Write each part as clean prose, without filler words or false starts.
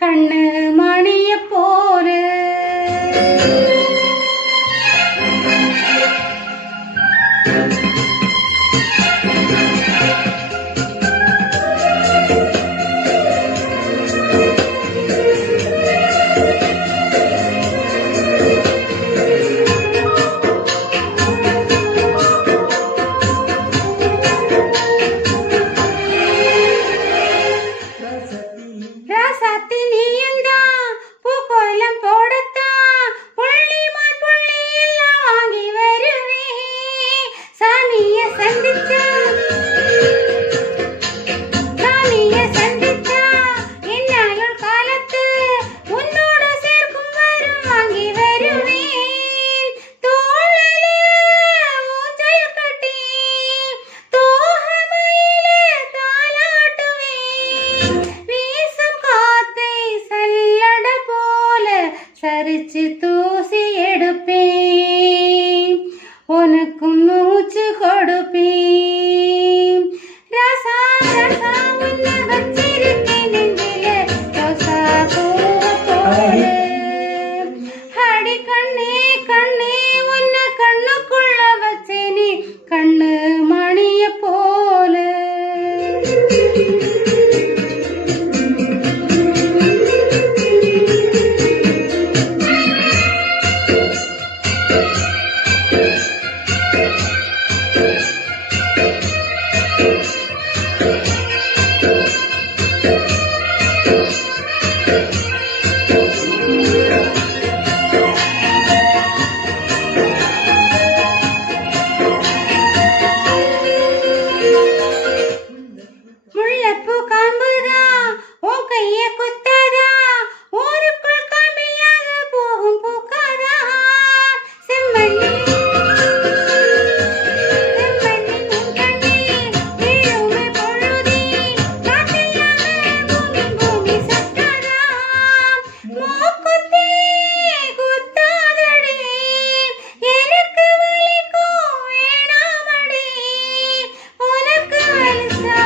கண்ணு மணிய போரு சரிச்சு தூசி எடுப்பேன் உனக்கும் மூச்சு கொடுப்பேன் ரசா ரசா உன்னை வச்சிருக்கேன் நெஞ்சில ரோசா பூவ போல அடி கண்ணே கண்ணே உன்னை கண்ணுக்குள்ள வச்சேனே கண்ணு மணிய போல முல்லைப்பூ காம்புதா உன் கைய குத்தாதா ஊருக்குள் காம்பியாக போகும் பூக்காதா செம்மண்ணி உன் கண்ணில் விழுமே பொழுதி காற்றில்லாம பூமி சத்தாதா மூக்குத்தி குத்தாதடி எனக்கு வலிக்கும் வேணாமடி உனக்கு வலிச்சா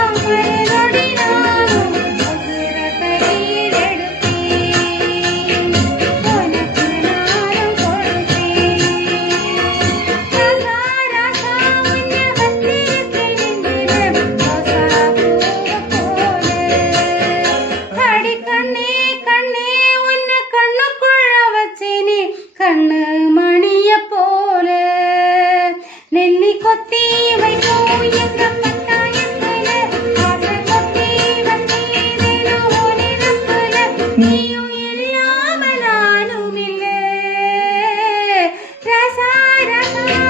கண்ணு மணிய போல நெல்லி கொத்தி வைக்கும் எங்க பட்டாயத்துல ஆசை கொத்தி வந்தேனோ நிரப்புல நீயும் இல்லாம நானும் இல்ல ரசா ரசா